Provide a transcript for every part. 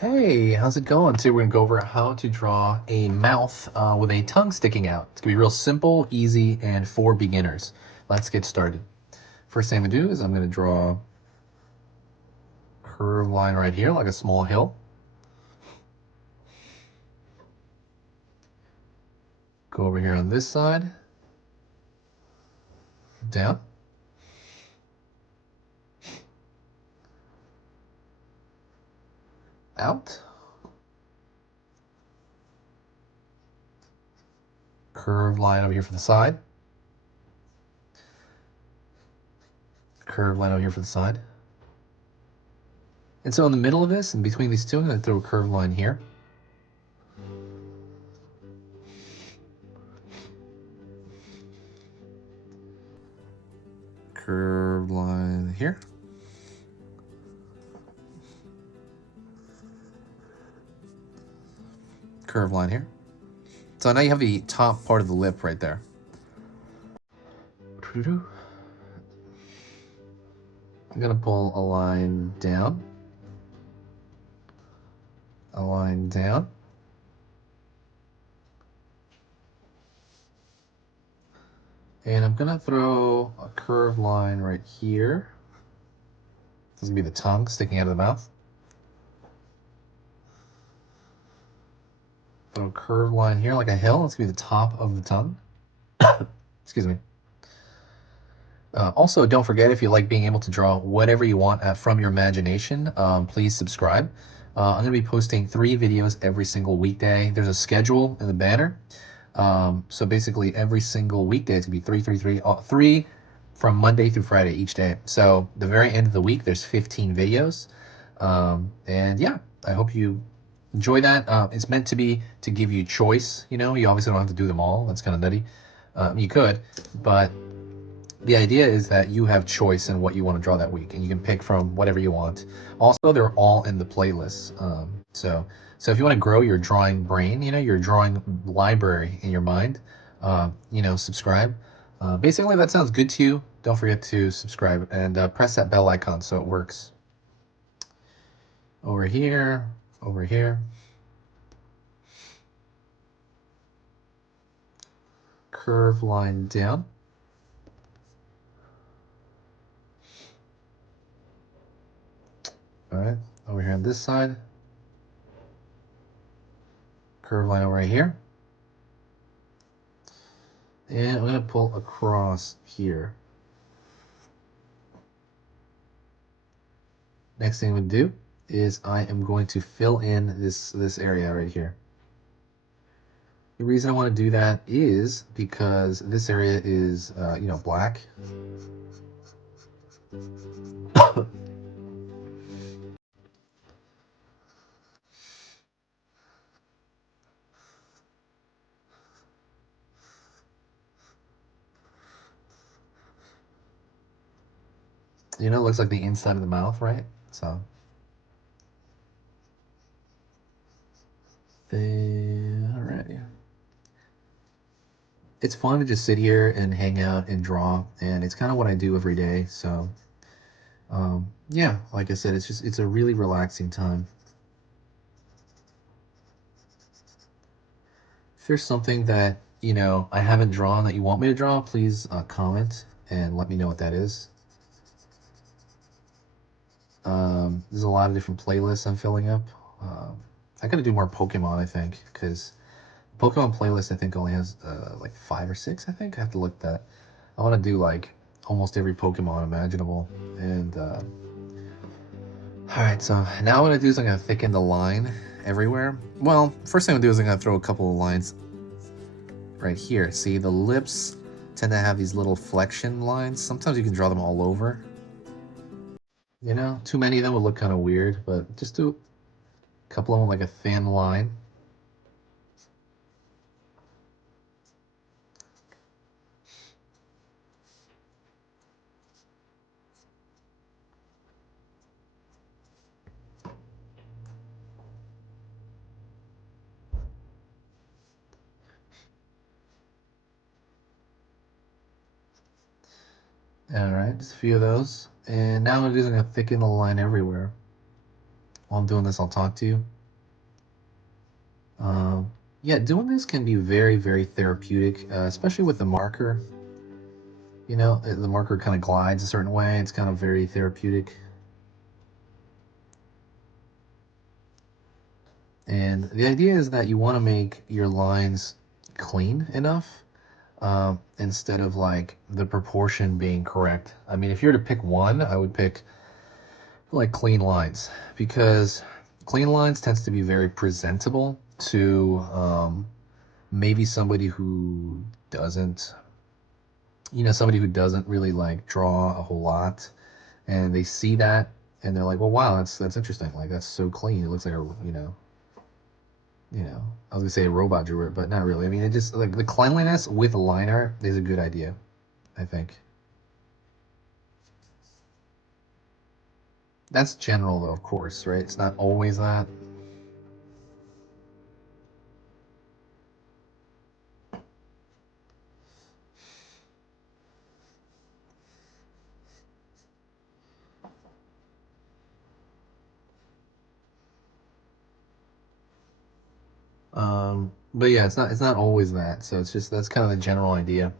Hey, how's it going? Today we're gonna go over how to draw a mouth with a tongue sticking out. It's gonna be real simple, easy, and for beginners. Let's get started. First thing I'm gonna do is I'm gonna draw a curved line right here, like a small hill. Go over here on this side, down, out, curved line over here for the side, curved line over here for the side. And so in the middle of this, in between these two, I'm gonna throw a curved line here. Curved line here. Curved line here. So now you have the top part of the lip right there. I'm gonna pull a line down, a line down, and I'm gonna throw a curved line right here. This is gonna be the tongue sticking out of the mouth. Throw a curved line here like a hill. It's gonna be the top of the tongue. Excuse me. Also, don't forget, if you like being able to draw whatever you want from your imagination, please subscribe. I'm going to be posting 3 videos every single weekday. There's a schedule in the banner. So basically, every single weekday, it's going to be 3 from Monday through Friday each day. So the very end of the week, there's 15 videos. And yeah, I hope you enjoy that. It's meant to be to give you choice. You know, you obviously don't have to do them all. That's kind of nutty. You could, but the idea is that you have choice in what you want to draw that week, and you can pick from whatever you want. Also, they're all in the playlist. So if you want to grow your drawing brain, you know, your drawing library in your mind, subscribe. Basically, that sounds good to you. Don't forget to subscribe and press that bell icon so it works. Over here, over here. Curve line down. All right, over here on this side. Curve line over right here. And I'm going to pull across here. Next thing I'm going to do is I am going to fill in this area right here. The reason I want to do that is because this area is, black. You know, it looks like the inside of the mouth, right? So, alright. It's fun to just sit here and hang out and draw, and it's kind of what I do every day. So, yeah, like I said, it's a really relaxing time. If there's something that, I haven't drawn that you want me to draw, please comment and let me know what that is. There's a lot of different playlists I'm filling up. I gotta do more Pokemon, I think, because Pokemon playlist I think only has like 5 or 6. I think I have to look at that. I want to do like almost every Pokemon imaginable. And all right, so now what I do is I'm gonna thicken the line everywhere. Well, first thing I'm gonna do is I'm gonna throw a couple of lines right here. See, the lips tend to have these little flexion lines. Sometimes you can draw them all over. You know, too many of them would look kind of weird, but just do a couple of them like a thin line. All right, just a few of those. And now I'm just gonna thicken the line everywhere. while I'm doing this, I'll talk to you. Yeah, doing this can be very, very therapeutic, especially with the marker. You know, the marker kind of glides a certain way. It's kind of very therapeutic. And the idea is that you want to make your lines clean enough, instead of like the proportion being correct. I mean, if you were to pick one, I would pick like clean lines, because clean lines tends to be very presentable to maybe somebody who doesn't, somebody who doesn't really like draw a whole lot, and they see that and they're like, well, wow, that's interesting. Like that's so clean. It looks like a, I was gonna say a robot drew it, but not really. I mean, it just like the cleanliness with line art is a good idea, I think. That's general though, of course, right? It's not always that. But yeah, it's not always that. So it's just that's kind of the general idea.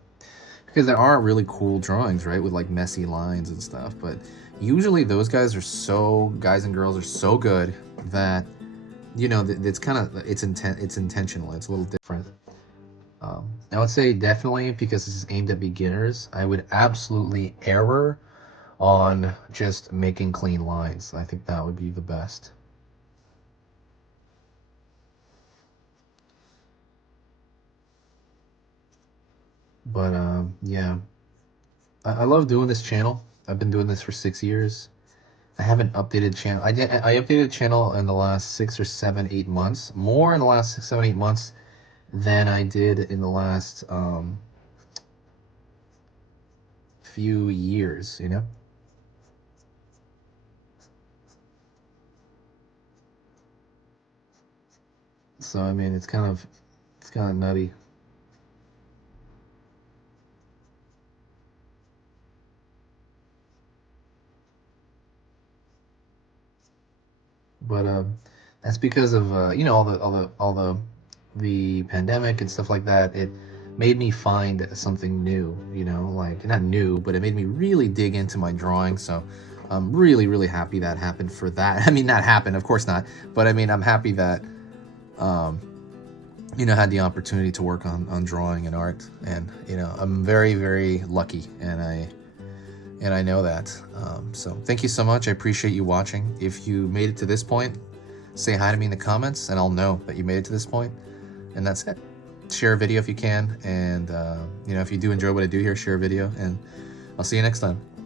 Because there are really cool drawings, right, with like messy lines and stuff. But usually those guys and girls are so good that it's kind of it's intentional. It's a little different. I would say definitely, because this is aimed at beginners, I would absolutely error on just making clean lines. I think that would be the best. But yeah, I love doing this channel. I've been doing this for 6 years. I haven't updated channel. I updated channel in the last 6 or 7, 8 months. More in the last 6, 7, 8 months than I did in the last few years. So I mean, it's kind of nutty. But that's because of all the pandemic and stuff like that. It made me find something new, like not new, but it made me really dig into my drawing. So I'm really, really happy that happened for that. I mean, that happened, of course not, but I mean, I'm happy that um, had the opportunity to work on drawing and art, and I'm very, very lucky, and I know that. So thank you so much. I appreciate you watching. If you made it to this point, say hi to me in the comments, and I'll know that you made it to this point. And that's it. Share a video if you can, and if you do enjoy what I do here, share a video, and I'll see you next time.